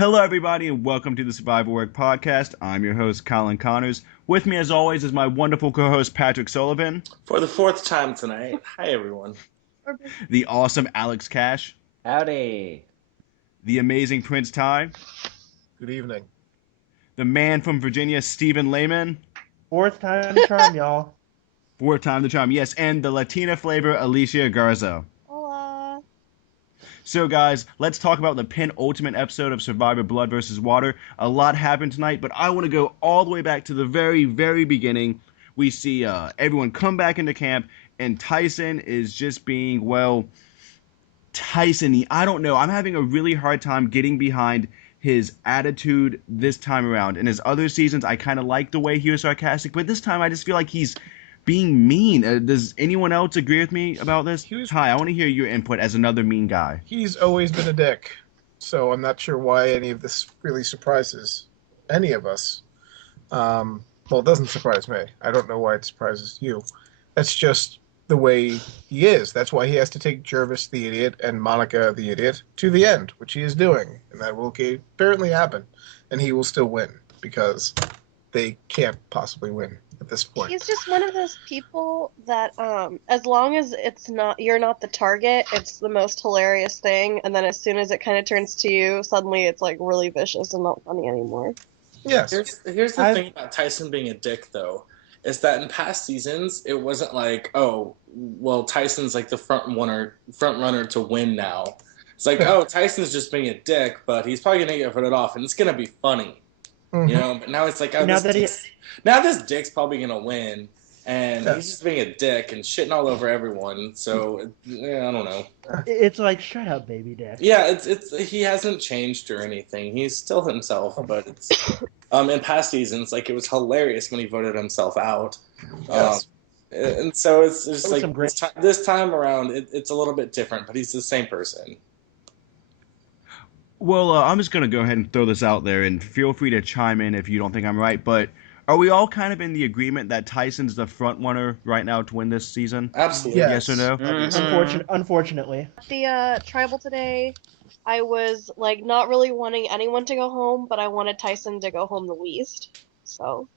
Hello, everybody, and welcome to the Survival Work Podcast. I'm your host, Colin Conners. With me, as always, is my wonderful co-host, Patrick Sullivan. For the fourth time tonight. Hi, everyone. The awesome Alex Cash. Howdy. The amazing Prince Ty. Good evening. The man from Virginia, Stephen Lehman. Fourth time the charm, y'all. Fourth time the charm, yes. And the Latina flavor, Alicia Garza. Hola. So, guys, let's talk about the penultimate episode of Survivor Blood vs. Water. A lot happened tonight, but I want to go all the way back to the very, very beginning. We see everyone come back into camp, and Tyson is just being, well, Tyson. I don't know. I'm having a really hard time getting behind his attitude this time around. In his other seasons, I kind of like the way he was sarcastic, but this time I just feel like he's being mean. Does anyone else agree with me about this? Ty, I want to hear your input as another mean guy. He's always been a dick, so I'm not sure why any of this really surprises any of us. Well, it doesn't surprise me. I don't know why it surprises you. That's just the way he is. That's why he has to take Jervis the idiot and Monica the idiot to the end, which he is doing, and that will apparently happen, and he will still win because they can't possibly win at this point. He's just one of those people that, as long as you're not the target, it's the most hilarious thing, and then as soon as it kind of turns to you, suddenly it's like really vicious and not funny anymore. Yes. Here's the thing about Tyson being a dick, though, is that in past seasons, it wasn't like, oh, well, Tyson's like the front runner to win now. It's like, oh, Tyson's just being a dick, but he's probably gonna get voted off, and it's gonna be funny, you know. But now it's like, oh, now this dick's probably gonna win, and he's just being a dick and shitting all over everyone. So I don't know. It's like, shut up, baby dick. Yeah, it's he hasn't changed or anything. He's still himself, but it's in past seasons, like, it was hilarious when he voted himself out. Yes. And so it's just like great... this time around, it's a little bit different, but he's the same person. Well, I'm just going to go ahead and throw this out there, and feel free to chime in if you don't think I'm right, but are we all kind of in the agreement that Tyson's the front runner right now to win this season? Absolutely. Yes or no? Mm-hmm. Unfortunately. The tribal today, I was like not really wanting anyone to go home, but I wanted Tyson to go home the least. So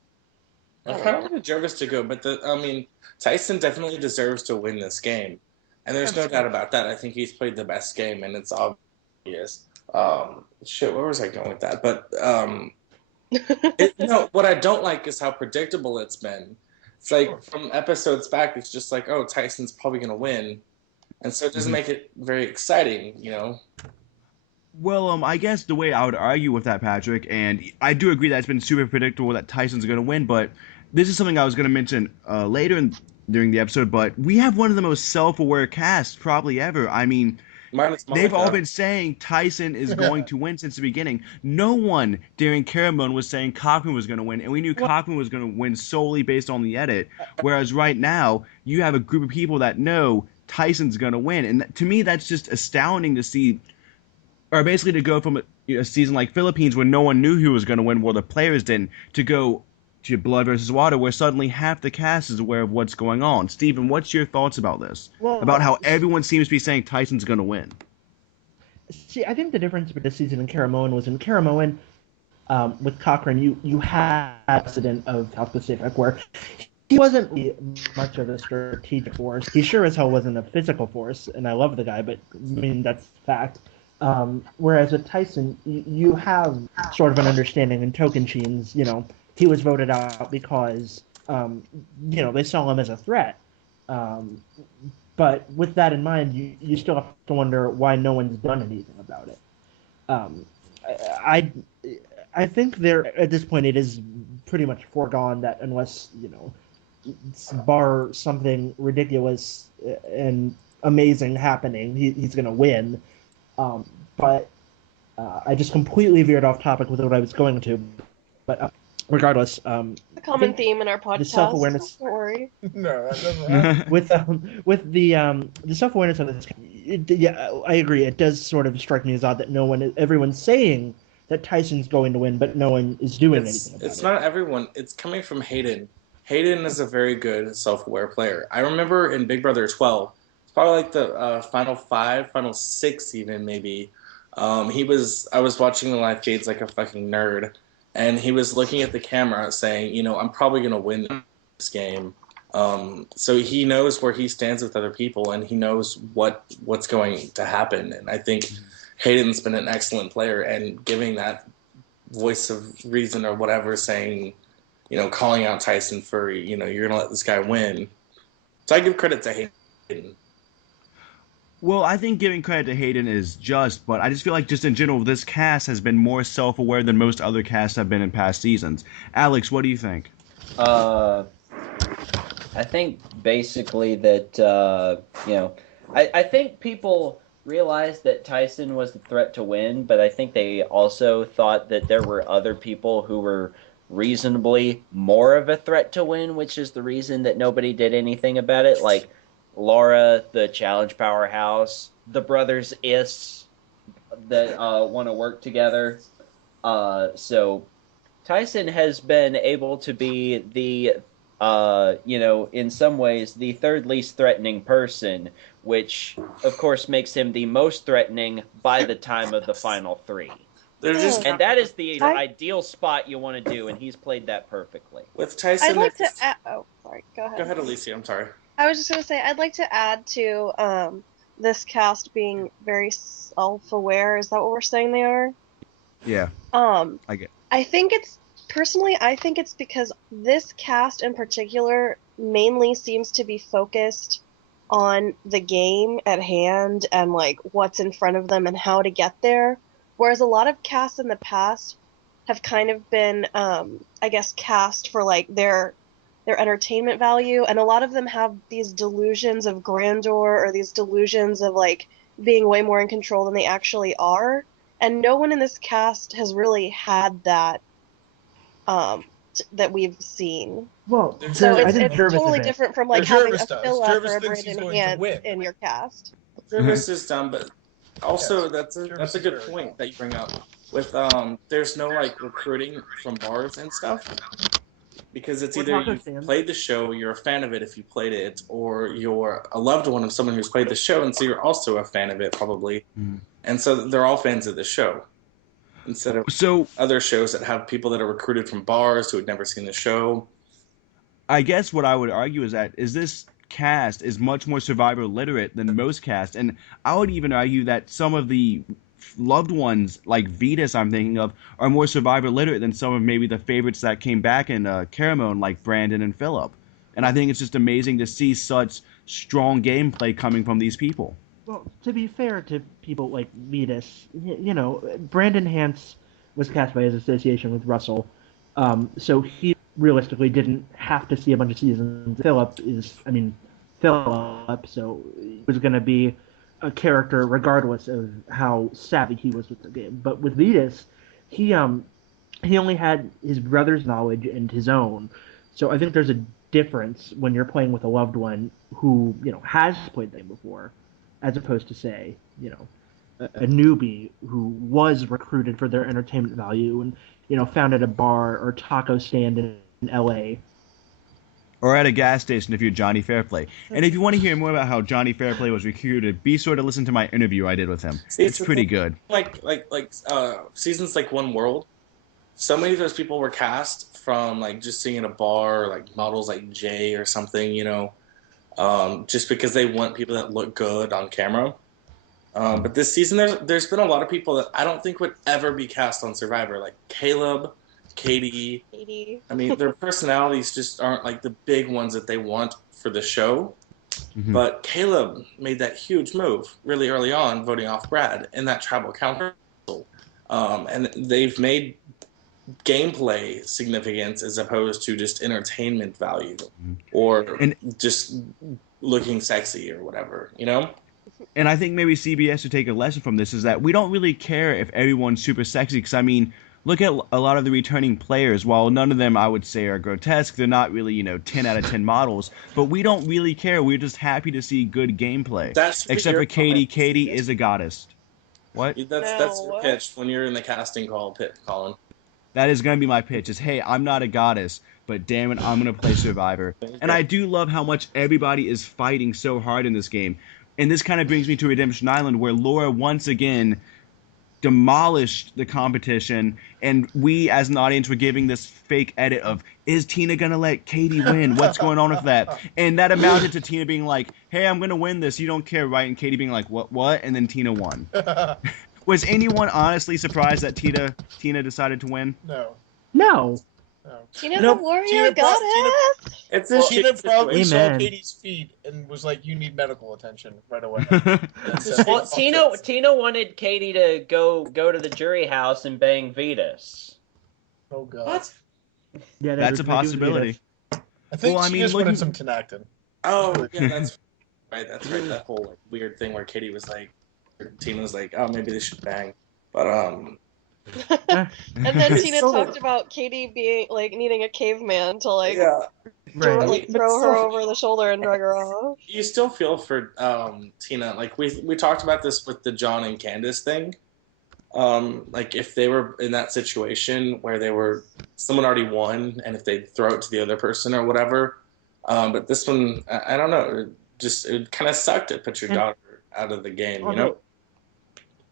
I kind of wanted Jervis to go, but Tyson definitely deserves to win this game, and there's no doubt about that. I think he's played the best game, and it's obvious. Where was I going with that? But what I don't like is how predictable it's been. It's like from episodes back, it's just like, oh, Tyson's probably going to win. And so it doesn't make it very exciting, you know? Well, I guess the way I would argue with that, Patrick, and I do agree that it's been super predictable that Tyson's going to win, but this is something I was going to mention later during the episode, but we have one of the most self-aware casts probably ever. I mean, they've all been saying Tyson is going to win since the beginning. No one during Caramon was saying Cochran was going to win, and we knew Cochran was going to win solely based on the edit. Whereas right now, you have a group of people that know Tyson's going to win. And to me, that's just astounding to see, or basically to go from a season like Philippines where no one knew who was going to win, well, the players didn't, to go to Blood versus Water, where suddenly half the cast is aware of what's going on. Stephen, what's your thoughts about this? About how everyone seems to be saying Tyson's going to win. See, I think the difference between this season and Caramoan was in Caramoan, with Cochran, you had a president of South Pacific where he wasn't really much of a strategic force. He sure as hell wasn't a physical force, and I love the guy, but I mean, that's fact. Whereas with Tyson, you have sort of an understanding in Tocantins, he was voted out because, they saw him as a threat. But with that in mind, you still have to wonder why no one's done anything about it. I think at this point it is pretty much foregone that unless, bar something ridiculous and amazing happening, he's going to win. But I just completely veered off topic with what I was going to. But regardless, the common theme in our podcast. The self-awareness. Don't worry. No, that doesn't happen. with the self-awareness of this, I agree. It does sort of strike me as odd that everyone's saying that Tyson's going to win, but no one is doing anything about it. It's not everyone. It's coming from Hayden. Hayden is a very good self-aware player. I remember in Big Brother 12, it's probably like the final 5, final 6 even maybe. I was watching the live feeds like a fucking nerd, and he was looking at the camera saying, I'm probably gonna win this game. So he knows where he stands with other people, and he knows what's going to happen. And I think Hayden's been an excellent player, and giving that voice of reason or whatever, saying, calling out Tyson Fury, you're gonna let this guy win. So I give credit to Hayden. Well, I think giving credit to Hayden is just, but I just feel like just in general, this cast has been more self-aware than most other casts have been in past seasons. Alex, what do you think? I think basically that, I think people realized that Tyson was the threat to win, but I think they also thought that there were other people who were reasonably more of a threat to win, which is the reason that nobody did anything about it. Like Laura, the challenge powerhouse, the brothers Is that want to work together. So Tyson has been able to be the, in some ways, the third least threatening person, which, of course, makes him the most threatening by the time of the final three. And that is the ideal spot you want to do, and he's played that perfectly. With Tyson, I'd like to add... Oh, sorry. Go ahead. Go ahead, Alicia. I'm sorry. I was just going to say, I'd like to add to this cast being very self-aware. Is that what we're saying they are? Yeah. I get. I think it's because this cast in particular mainly seems to be focused on the game at hand and like what's in front of them and how to get there. Whereas a lot of casts in the past have kind of been, I guess, cast for like their entertainment value, and a lot of them have these delusions of grandeur or these delusions of like being way more in control than they actually are. And no one in this cast has really had that that we've seen. Well, So I it's think Jervis totally is different from like Jervis having a does. fill-up Jervis or a thinks he's Brandon going to Hand win. in your cast. Jervis is dumb, but also Yes. that's a good point that you bring up. With there's no like recruiting from bars and stuff, because it's either you played the show, you're a fan of it if you played it, or you're a loved one of someone who's played the show, and so you're also a fan of it probably. And so they're all fans of the show, instead of other shows that have people that are recruited from bars who had never seen the show. I guess what I would argue is that this cast is much more Survivor literate than most casts, and I would even argue that some of the loved ones, like Vetus, I'm thinking of, are more Survivor literate than some of maybe the favorites that came back in Caramone, like Brandon and Phillip. And I think it's just amazing to see such strong gameplay coming from these people. Well, to be fair to people like Vetus, Brandon Hance was cast by his association with Russell, so he realistically didn't have to see a bunch of seasons. Phillip, so he was going to be a character regardless of how savvy he was with the game. But with Vetus, he only had his brother's knowledge and his own. So I think there's a difference when you're playing with a loved one who has played the game before, as opposed to say a newbie who was recruited for their entertainment value and found at a bar or taco stand in L.A. Or at a gas station if you're Johnny Fairplay. And if you want to hear more about how Johnny Fairplay was recruited, be sure to listen to my interview I did with him. It's pretty good. Like seasons like One World, so many of those people were cast from like just seeing at a bar, like models like Jay or something, just because they want people that look good on camera. But this season, there's been a lot of people that I don't think would ever be cast on Survivor, like Caleb, Katie. I mean, their personalities just aren't like the big ones that they want for the show. Mm-hmm. But Caleb made that huge move really early on, voting off Brad in that tribal council. And they've made gameplay significance as opposed to just entertainment value or just looking sexy or whatever, And I think maybe CBS should take a lesson from this is that we don't really care if everyone's super sexy, because, I mean, look at a lot of the returning players. While none of them, I would say, are grotesque, they're not really, 10 out of 10 models. But we don't really care. We're just happy to see good gameplay. Except for Katie. Katie is a goddess. What? That's your pitch when you're in the casting call, Colin. That is going to be my pitch. Is, hey, I'm not a goddess, but damn it, I'm going to play Survivor. And I do love how much everybody is fighting so hard in this game. And this kind of brings me to Redemption Island, where Laura once again demolished the competition, and we as an audience were giving this fake edit of, is Tina gonna let Katie win? What's going on with that? And that amounted to Tina being like, hey, I'm gonna win this, you don't care, right? And Katie being like, what? And then Tina won. Was anyone honestly surprised that Tina decided to win? No. No. Tina's Nope. a warrior Tina goddess. It's a Well, shit Tina probably saw Amen. Katie's feet and was like, "You need medical attention right away." Well, Tina wanted Katie to go to the jury house and bang Vetus. Oh god. What? Yeah, That's a possibility. I think Well, I she mean, just looking- wanted some Tenactin. Oh, yeah, that's right. That's right. That whole like, weird thing where Katie was like, Tina was like, oh, maybe they should bang. But And then It's Tina so- talked about Katie being like needing a caveman to like yeah, Right. like But throw her still- over the shoulder and drag her off. you still feel for Tina. Like we talked about this with the John and Candace thing. Like if they were in that situation where someone already won, and if they throw it to the other person or whatever. But this one, I don't know. It kind of sucked to put your daughter out of the game. You know.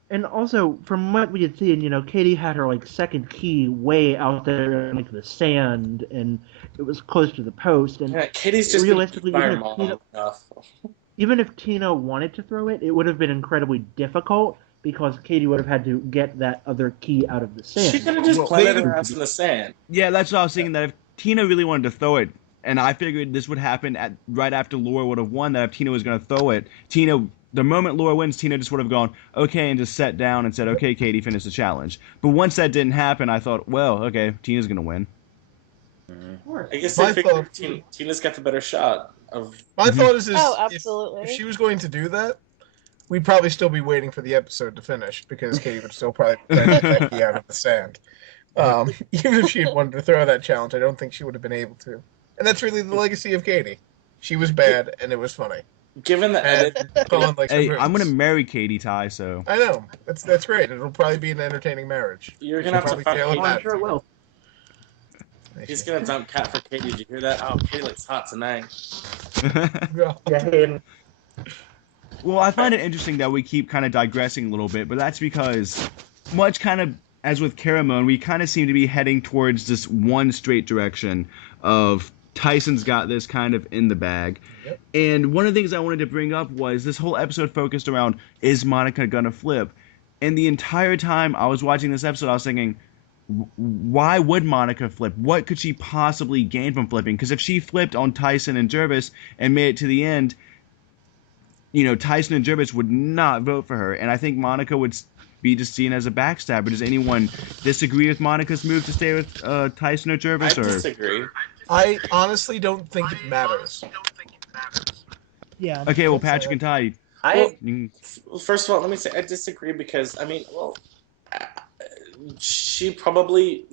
And also, from what we had seen, Katie had her like second key way out there in like the sand, and it was close to the post. And Yeah, Katie's just realistically, been beat by her even if mom Tina- enough. even if Tina wanted to throw it, it would have been incredibly difficult because Katie would have had to get that other key out of the She sand. could have just Well, planted they- her ass in the sand. Yeah, that's what I was thinking, that if Tina really wanted to throw it, and I figured this would happen right after Laura would have won, that if Tina was going to throw it, the moment Laura wins, Tina just would have gone, okay, and just sat down and said, okay, Katie, finish the challenge. But once that didn't happen, I thought, well, okay, Tina's going to win. I guess My they figured thought- Tina's got the better shot of. My thought is, Oh, if absolutely. she was going to do that, we'd probably still be waiting for the episode to finish because Katie would still probably plant Becky out of the sand. Even if she had wanted to throw that challenge, I don't think she would have been able to. And that's really the legacy of Katie. She was bad, and it was funny. Given the And edit, Colin likes her Hey, moves. I'm going to marry Katie, Ty, so. I know. That's great. It'll probably be an entertaining marriage. you're gonna have to Probably fuck fail Katie. Oh, I'm sure it will. He's gonna dump Cat for Katie. Did you hear that? Oh, Katie looks hot tonight. Yeah, Hayden. Well, I find it interesting that we keep kind of digressing a little bit, but that's because, much kind of as with Caramone, we kind of seem to be heading towards this one straight direction of Tyson's got this kind of in the bag. Yep. And one of the things I wanted to bring up was this whole episode focused around, is Monica gonna flip? And the entire time I was watching this episode, I was thinking, why would Monica flip? What could she possibly gain from flipping? Because if she flipped on Tyson and Jervis and made it to the end, Tyson and Jervis would not vote for her. And I think Monica would be just seen as a backstabber. Does anyone disagree with Monica's move to stay with Tyson or I Jervis? disagree. I honestly don't think it matters. Yeah. Okay, well, Patrick and Ty. I Well, first of all, let me say I disagree because she probably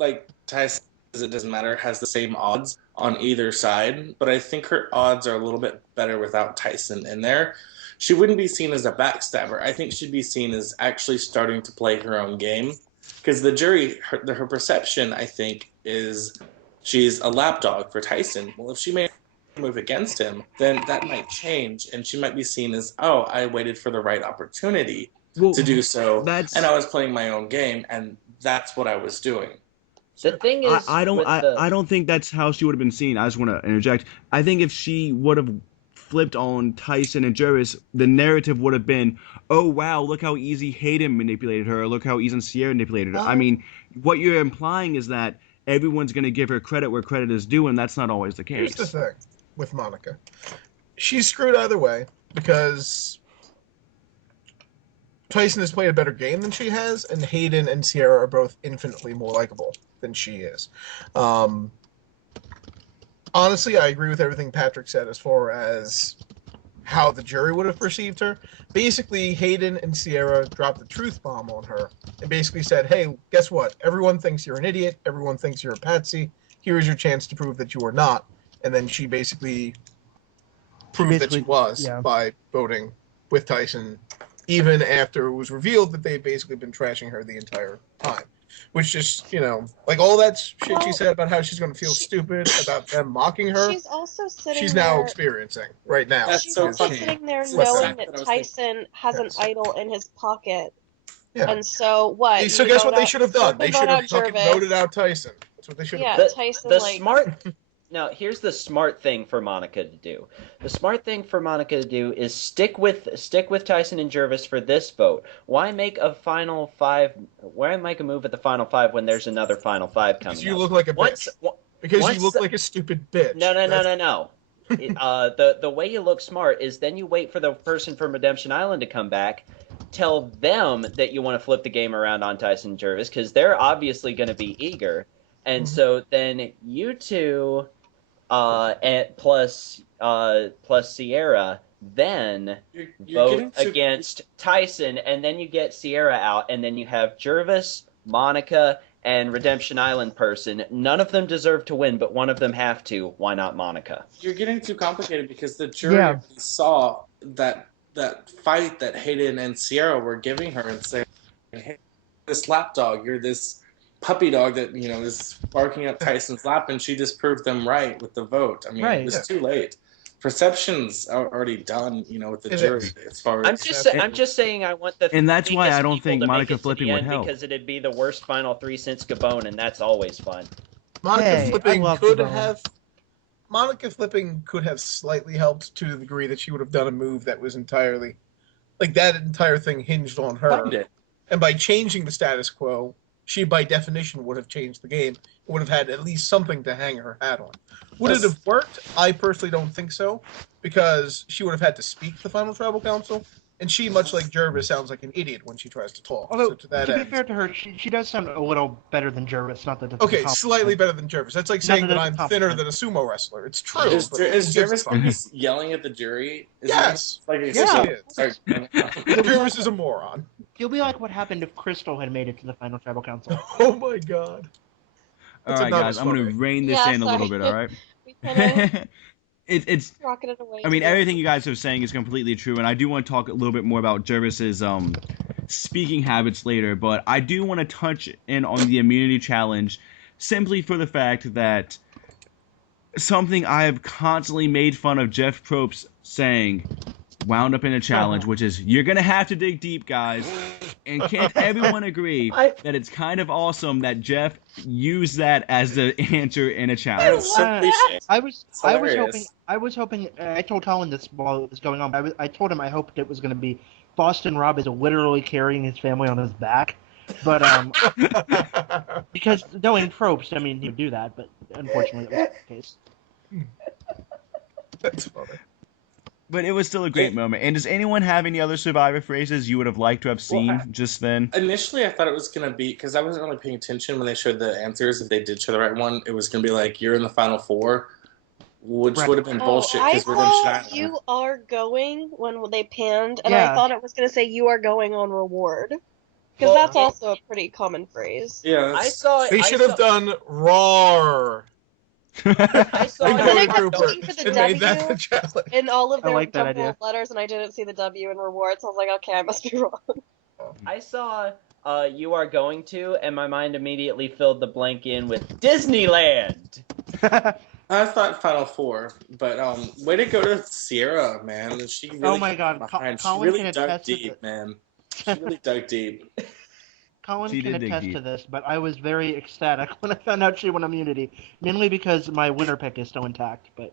Tyson. It doesn't matter. Has the same odds on either side, but I think her odds are a little bit better without Tyson in there. She wouldn't be seen as a backstabber. I think she'd be seen as actually starting to play her own game, because the jury, her perception, I think, is she's a lapdog for Tyson. Well, if she made a move against him, then that might change, and she might be seen as, oh, I waited for the right opportunity to do so, and I was playing my own game, and that's what I was doing. the thing is, I don't with the- I don't think that's how she would have been seen. I just want to interject. I think if she would have flipped on Tyson and Jervis, the narrative would have been, oh wow, look how easy Hayden manipulated her, look how easy Sierra manipulated her. I mean, what you're implying is that everyone's going to give her credit where credit is due, and that's not always the case. Here's the thing with Monica. She's screwed either way because Tyson has played a better game than she has, and Hayden and Sierra are both infinitely more likable than she is. Honestly, I agree with everything Patrick said as far as how the jury would have perceived her. Basically, Hayden and Sierra dropped the truth bomb on her and basically said, hey, guess what? Everyone thinks you're an idiot. Everyone thinks you're a patsy. Here's your chance to prove that you are not. And then she basically proved that she was by voting with Tyson, even after it was revealed that they'd basically been trashing her the entire time. Which just, all that shit she said about how she's going to feel stupid, about them mocking her, She's also sitting she's there. now experiencing right now. That's She's so also funny. sitting there It's the knowing fact that that I was Tyson has an Yes. idol in his pocket Yeah. And so what? So You guess vote what they out- should have done? first They vote should have out fucking Jervis. voted out Tyson. That's what they should have Yeah, done. Tyson. The like smart. Now, here's the smart thing for Monica to do. The smart thing for Monica to do is stick with Tyson and Jervis for this vote. Why make a final five? Why make a move at the final five when there's another final five Because coming you up? look like a bitch. Because you look like a stupid bitch. No. The way you look smart is then you wait for the person from Redemption Island to come back, tell them that you want to flip the game around on Tyson and Jervis because they're obviously going to be eager, and so then you two, and plus Sierra, then You're vote against Tyson, and then you get Sierra out, and then you have Jervis, Monica, and Redemption Island person. None of them deserve to win, but one of them have to. Why not Monica? You're getting too complicated because the jury saw that fight that Hayden and Sierra were giving her and saying, "Hey, this lapdog, you're this puppy dog that is barking up Tyson's lap," and she just proved them right with the vote. I mean, it was too late. Perception's are already done, with the jury as far as. I'm just saying I want the. And that's why I don't think Monica flipping would help. Because it'd be the worst final three since Gabon, and that's always fun. Monica flipping could have slightly helped to the degree that she would have done a move that was entirely, like that entire thing hinged on her. And by changing the status quo, she by definition would have changed the game. Would have had at least something to hang her hat on. Would it have worked? I personally don't think so, because she would have had to speak to the Final Tribal Council, and she, much like Jervis, sounds like an idiot when she tries to talk. Although, so to be fair to her, she does sound a little better than Jervis. Not that it's okay, slightly better than Jervis. That's like saying that I'm thinner than a sumo wrestler. It's true. Is Jervis yelling at the jury? Yes. Jervis is a moron. It'll be like what happened if Crystal had made it to the Final Tribal Council. Oh my god. All right, guys, I'm going to rein this in a little bit, all right? It's rocketed away. I mean, everything you guys are saying is completely true, and I do want to talk a little bit more about Jervis's speaking habits later, but I do want to touch in on the immunity challenge simply for the fact that something I have constantly made fun of Jeff Probst saying wound up in a challenge, which is, you're going to have to dig deep, guys. And can't everyone agree that it's kind of awesome that Jeff used that as the answer in a challenge? I was hoping, I told Colin this while it was going on, but I told him I hoped it was going to be Boston Rob is literally carrying his family on his back. But, because knowing Probst, I mean, he'd do that, but unfortunately that wasn't the case. That's funny. But it was still a great moment. And does anyone have any other Survivor phrases you would have liked to have seen just then? Initially, I thought it was going to be, because I wasn't really paying attention when they showed the answers. If they did show the right one, it was going to be like, you're in the final four, which would have been bullshit. I thought you are going when they panned, and I thought it was going to say you are going on reward. Because that's also a pretty common phrase. Yeah, they should have done roar. I kept looking for the W in all of their jumbled letters, and I didn't see the W in reward, so I was like, okay, I must be wrong. I saw you are going to, and my mind immediately filled the blank in with Disneyland. I thought Final Four, but way to go to Sierra, man. She really oh my god, she really dug deep, man. She really dug deep. Colin can attest to this, but I was very ecstatic when I found out she won immunity, mainly because my winner pick is still intact. But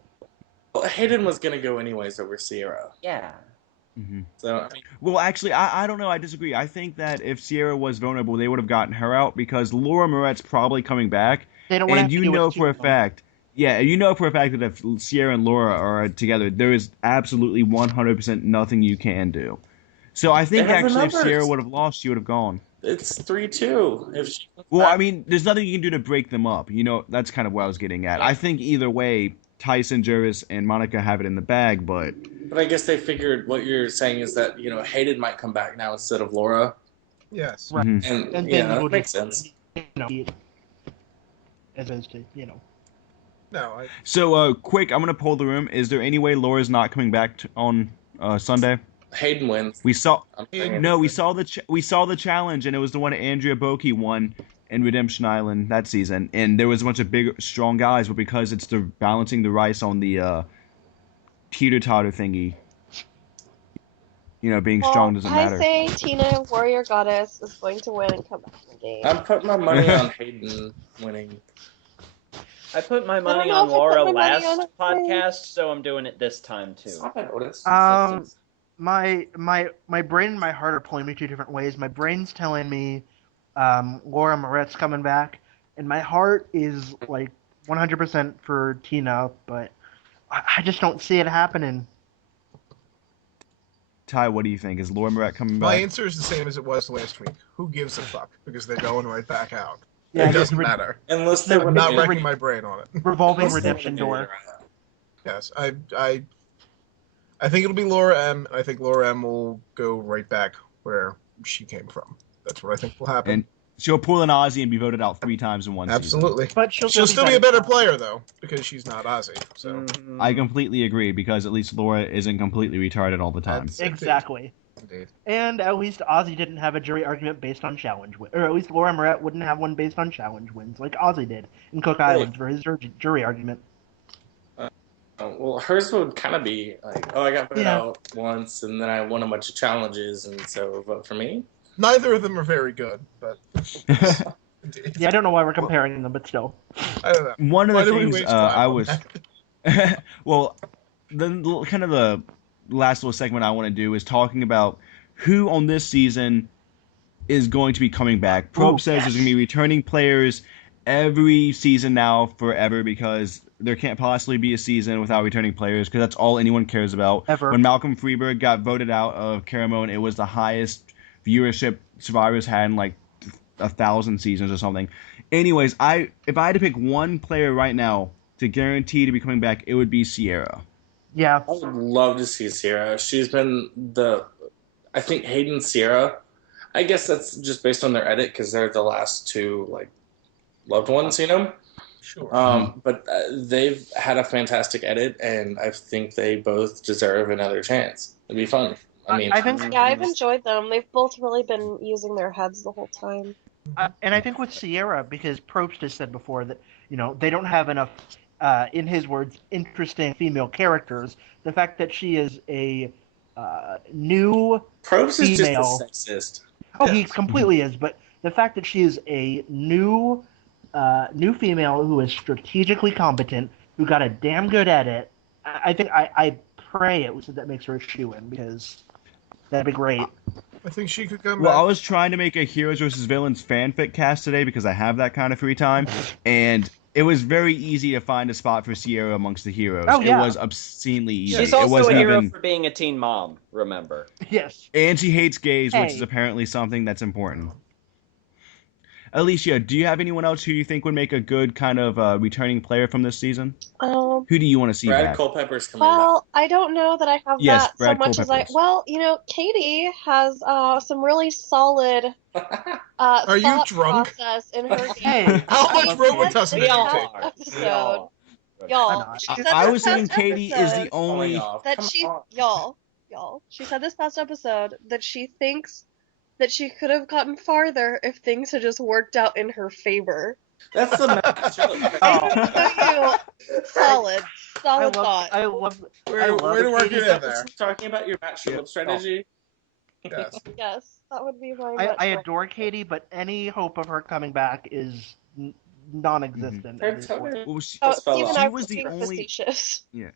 Hayden was gonna go anyways over Sierra. Yeah. Mm-hmm. So I mean, well, actually, I don't know. I disagree. I think that if Sierra was vulnerable, they would have gotten her out because Laura Moret's probably coming back. They don't want and you know for a fact. Yeah, you know for a fact that if Sierra and Laura are together, there is absolutely 100% nothing you can do. So I think actually if Sierra would have lost, she would have gone. It's 3-2. Well, I mean, there's nothing you can do to break them up. You know, that's kind of what I was getting at. I think either way, Tyson, Jervis, and Monica have it in the bag, but... But I guess they figured what you're saying is that, Hayden might come back now instead of Laura. Yes. Right. And yeah, that makes sense. No. So, quick, I'm going to poll the room. Is there any way Laura's not coming back on Sunday? Hayden wins. We saw the challenge, and it was the one Andrea Boki won in Redemption Island that season, and there was a bunch of big, strong guys, but because it's the balancing the rice on the teeter-totter thingy, being Well, strong doesn't I matter. say Tina, Warrior Goddess, is going to win and come back in the game. I'm putting my money on Hayden winning. I put my don't money know on if I put Laura my money last on it. podcast, so I'm doing it this time It's too. not bad, Otis. My brain and my heart are pulling me two different ways. My brain's telling me Laura Moret's coming back, and my heart is like 100% for Tina, but I just don't see it happening. Ty, what do you think? Is Laura Moret coming My back? answer is the same as it was last week. Who gives a fuck? Because they're going right back out. Yeah, It doesn't matter. Unless they No, win I'm the not game. wrecking my brain on it. Revolving Unless they win redemption the game, door. you're right. Yes, I think it'll be Laura M. I think Laura M. will go right back where she came from. That's what I think will happen. And she'll pull an Ozzy and be voted out 3 times in one season. Absolutely. But She'll still be a better player, though, because she's not Ozzy. So Mhm. I completely agree, because at least Laura isn't completely retarded all the time. That's- Exactly. Indeed. And at least Ozzy didn't have a jury argument based on challenge wins. Or at least Laura Moret wouldn't have one based on challenge wins, like Ozzy did in Cook Islands for his jury argument. Well, hers would kind of be like, oh, I got voted Yeah. out once, and then I won a bunch of challenges, and so vote for me. Neither of them are very good, but indeed. Yeah, I don't know why we're comparing them, but still. I don't know. One of Why the do we things waste time I on was that? well, kind of the last little segment I want to do is talking about who on this season is going to be coming back. Probe says there's going to be returning players every season now forever, because there can't possibly be a season without returning players, because that's all anyone cares about. Ever. When Malcolm Freeberg got voted out of Caramone, it was the highest viewership Survivor's had in like 1,000 seasons or something. Anyways, if I had to pick one player right now to guarantee to be coming back, it would be Sierra. Yeah. I would love to see Sierra. She's been I think Hayden and Sierra. I guess that's just based on their edit, because they're the last two like loved ones, Sure. But they've had a fantastic edit, and I think they both deserve another chance. It'd be fun. I mean, I think, Yeah, I've enjoyed them. They've both really been using their heads the whole time. and I think with Sierra, because Probst has said before that they don't have enough, in his words, interesting female characters. The fact that she is a new Probst is just female. a sexist. Oh, he completely is. But the fact that she is a new female who is strategically competent, who got a damn good edit, I think I pray it was that makes her a shoo-in, because that'd be great. I think she could come Well, back. I was trying to make a Heroes vs. Villains fanfic cast today, because I have that kind of free time, and it was very easy to find a spot for Sierra amongst the heroes. Oh, yeah. It was obscenely easy. She's it also a wasn't hero even... for being a teen mom, remember. Yes. And she hates gays, which is Hey. apparently something that's important. Alicia, do you have anyone else who you think would make a good kind of returning player from this season? Who do you want to see Brad back? Culpepper's coming Well, I don't know that I have Yes, that so Brad much as I. Culpepper's. Well, Katie has some really solid back. Are you thought drunk? process in her game. Hey. How much She Robitussin said did you all take? are. Episode. We all are. Y'all, she said I this was thinking past Katie is episode the only... that she said this past episode that she thinks that she could have gotten farther if things had just worked out in her favor. That's the match. Solid I thought. love Way to work Katie. it in there. Talking about your Matt Shuliff strategy. Yes. Yes, that would be my. I much adore Katie, but any hope of her coming back is non-existent. at this point. Well, she, Oh, That's fell Stephen, off. I She was was the being only... facetious. Yes.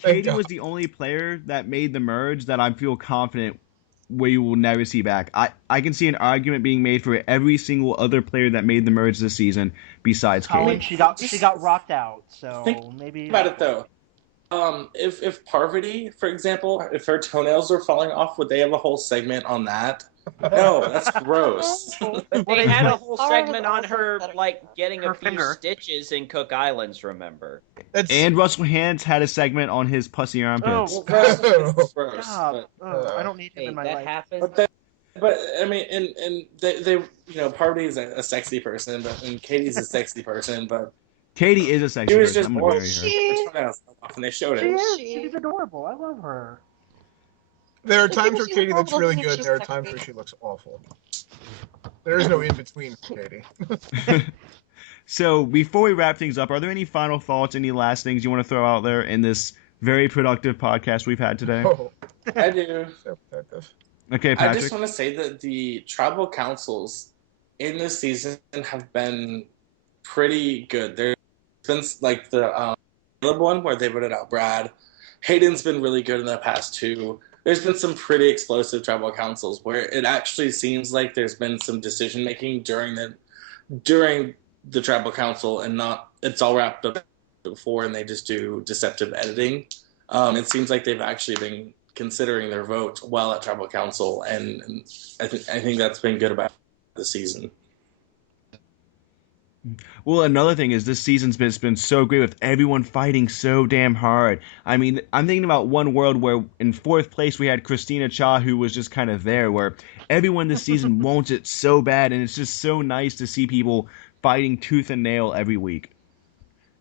thank Katie God. was the only player that made the merge that I feel confident we will never see back. I can see an argument being made for every single other player that made the merge this season besides Colin, Katie. she got rocked out, so Think maybe. about it though. If Parvati, for example, if her toenails were falling off, would they have a whole segment on that? No, that's gross. Oh. But Well, they they had a put- whole Laura segment was on also her, better. like, getting Her a few finger. stitches in Cook Islands, remember? That's, And Russell Hands had a segment on his pussy armpits. Well, gross, it's gross. Stop. But, I don't need him Hey, in my that life. happens. but I mean, and they Parvati's a sexy person, and Katie's a sexy person, but Katie is a sexy she was person. just I'm gonna more. marry her. She- Her toenails fell off, and they showed She it. is. She- She's adorable. I love her. there are Just times because where she's Katie looks adorable really doesn't mean good, she's there are sexy. times where she looks awful. There is no in between, Katie. So before we wrap things up, are there any final thoughts, any last things you want to throw out there in this Very productive podcast we've had today. Oh, I do. so productive. Okay, I Patrick. just want to say that the tribal councils in this season have been pretty good. There's been like the one where they voted out Brad. Hayden's been really good in the past two. There's been some pretty explosive tribal councils where it actually seems like there's been some decision making during the tribal council and not it's all wrapped up before and they just do deceptive editing. It seems like they've actually been considering their vote while at tribal council, and I think that's been good about the season. Well, another thing is this season's been so great with everyone fighting so damn hard. I mean, I'm thinking about one world where in fourth place we had Christina Cha, who was just kind of there, where everyone this season wants it so bad, and it's just so nice to see people fighting tooth and nail every week.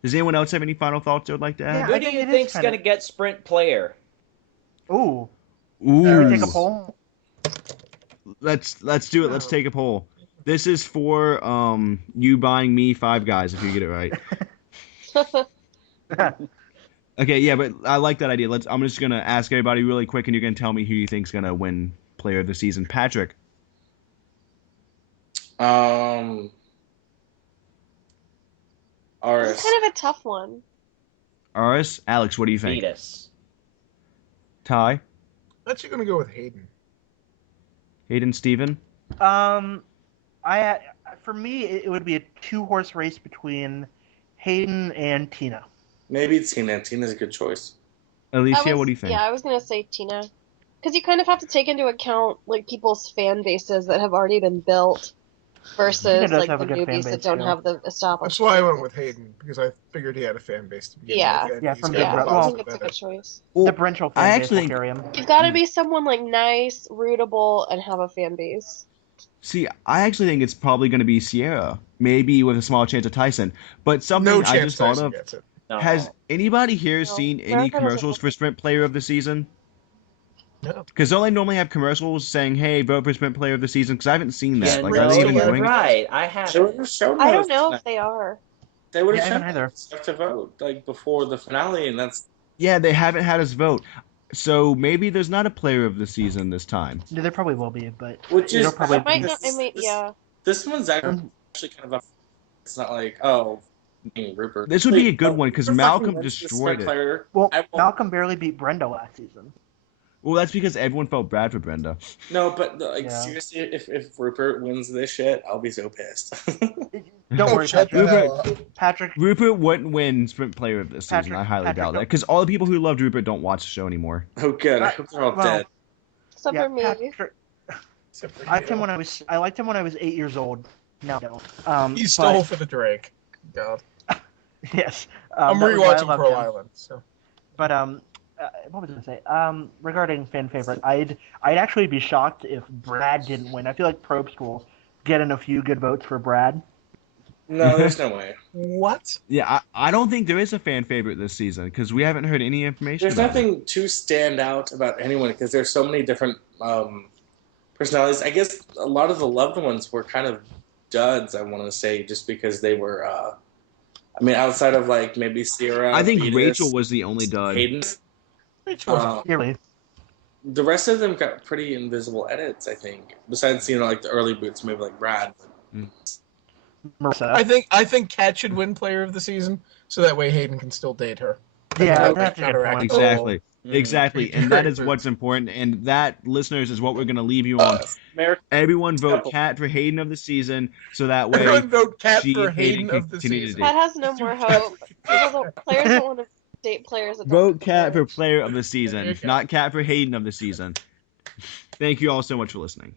Does anyone else have any final thoughts they would like to add? Yeah, Who I do think you it is think's kinda- going to get sprint player? Ooh. Ooh. Should we take a poll? Let's do it. Let's take a poll. This is for you buying me Five Guys if you get it right. Okay, yeah, but I like that idea. I'm just gonna ask everybody really quick, and you're gonna tell me who you think's gonna win Player of the Season. Patrick. Aris. It's kind of a tough one. Aris. Alex, what do you think? Vetus. Ty. I'm actually going to go with Hayden. Hayden. Stephen. For me, it would be a 2-horse race between Hayden and Tina. Maybe Tina. Tina's a good choice. Alicia, what do you think? Yeah, I was gonna say Tina, because you kind of have to take into account like people's fan bases that have already been built Tina versus does like have the a good fan newbies that base, don't too. have the established. That's why I went with Hayden, because I figured he had a fan base to begin Yeah. with. and Yeah, he's from got the Yeah, Well, I lots think of it's a that. good choice. Well, The Brenchel I fan base actually will think- carry him. You've got to be someone like nice, rootable, and have a fan base. See, I actually think it's probably going to be Sierra, maybe with a small chance of Tyson. But something No I chance just thought Tyson of: gets it. No. has anybody here No, seen any America doesn't commercials have- for Sprint Player of the Season? No. Because don't they normally have commercials saying, "Hey, vote for Sprint Player of the Season"? Because I haven't seen that. Yeah, Like, no, are they even you're doing it? right. I They would haven't. have shown I don't those know tonight. if they are. They would Yeah, I have haven't shown either. stuff to vote like before the finale, and that's Yeah, they haven't had us vote. So maybe there's not a Player of the Season this time. Yeah, there probably will be, but which it'll is probably It might be. not. It may, yeah. This one's actually kind of up. It's not like Rupert. This would be a good one because Rupert fucking Malcolm wins the destroyed Sprint it. player. Well, I won't- Malcolm barely beat Brenda last season. Well, that's because everyone felt bad for Brenda. No, but like Yeah. seriously, if Rupert wins this shit, I'll be so pissed. Don't Oh, worry, shut Patrick. the hell up. Patrick, Rupert wouldn't win Sprint Player of the Season. Patrick- I highly Patrick, doubt that don't- because all the people who loved Rupert don't watch the show anymore. Oh, good. I hope they're all Well, dead. Except yeah, for me. Patrick. Except for I liked him you. I liked him when I was 8 years old. Now I don't. He but- stole for the Drake. God. Yes. I'm that was why I rewatching loved Pearl him. Island, so. But what was I gonna say? Regarding fan favorite, I'd actually be shocked if Brad didn't win. I feel like Probe School getting a few good votes for Brad. No, there's no way. What? Yeah, I don't think there is a fan favorite this season because we haven't heard any information. There's about it. nothing to stand out about anyone because there's so many different personalities. I guess a lot of the loved ones were kind of duds. I want to say just because they were. I mean, outside of like maybe Sierra. I think Vetus, Rachel was the only dud. Hayden. Rachel wasn't- Really? The rest of them got pretty invisible edits. I think, besides like the early boots, maybe like Brad. Marissa. I think Kat should win Player of the Season, so that way Hayden can still date her. Yeah, That that's a good counteract point. the whole- Exactly. Mm. Exactly, and that is what's important. And that, listeners, is what we're going to leave you on. American Everyone vote Couple. Cat for Hayden of the season, so that way Everyone vote Kat she for and Hayden can of the continue to season. date. Pat has no more hope. Players don't want to date players that don't Vote have Cat for players. Player of the There Season, you go. not Cat for Hayden of the Season. Thank you all so much for listening.